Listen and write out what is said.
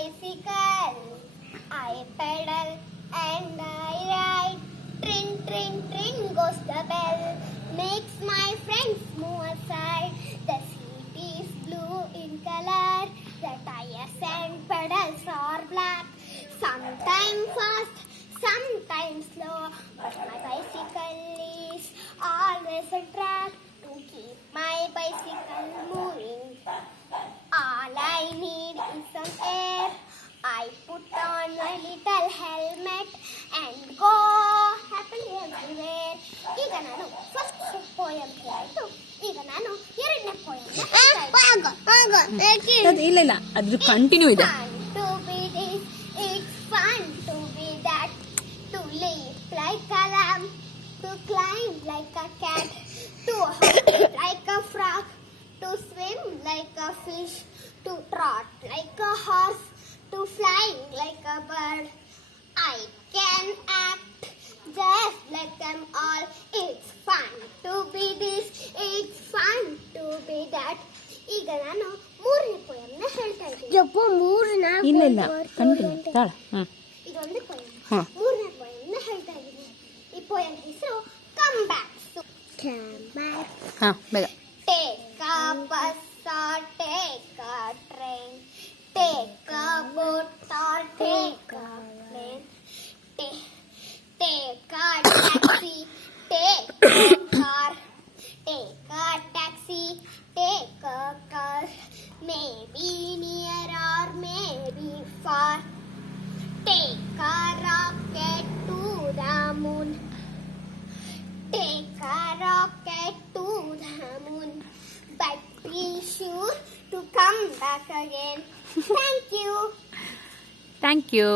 bicycle. I pedal and I ride. Trin, trin, trin goes the bell. Makes my friends move aside. The seat is blue in color. The tires and pedals are black. Sometimes fast, sometimes slow. But my bicycle is always on track to keep my bicycle moving. All I need is some air. I put on my little helmet and go happily everywhere. ಈಗ ನಾನು first poem ಆಯಿತು. ಈಗ ನಾನು ಎರಡನೇ poem ಇಲ್ಲ ಅದ್ರ continue ಇದೆ. To be this, it's fun to be that, to leap like a lamb, to climb like a cat, to hop like a frog, to swim like a fish, to trot like a horse, to fly like a bird. I can act just like them all. It's fun to be this, it's fun to be that. ಈಗ ನಾನು ಮೂರನೇ ಪೋಯಮ್ನ ಹೇಳ್ತಾ ಇದ್ದೀನಿ. ಇಲ್ಲ continue ತಾಳ. ಇದೊಂದು poem. ಮೂರನೇ ಪೋಯಮ್ನ ಹೇಳ್ತಾ ಇದ್ದೀನಿ. ಈ ಪೋಯಮ್ ಹೆಸರು ಕಮ್ ಬ್ಯಾಕ್. ಬೇಗ. Take a bus or take a train. Take a boat or take a plane. Take a taxi. Take a car. Take a taxi. Take a car. Maybe near or maybe far. Take a rocket to the moon. Take a rocket to the moon. But be sure to come back again. Thank you. Thank you.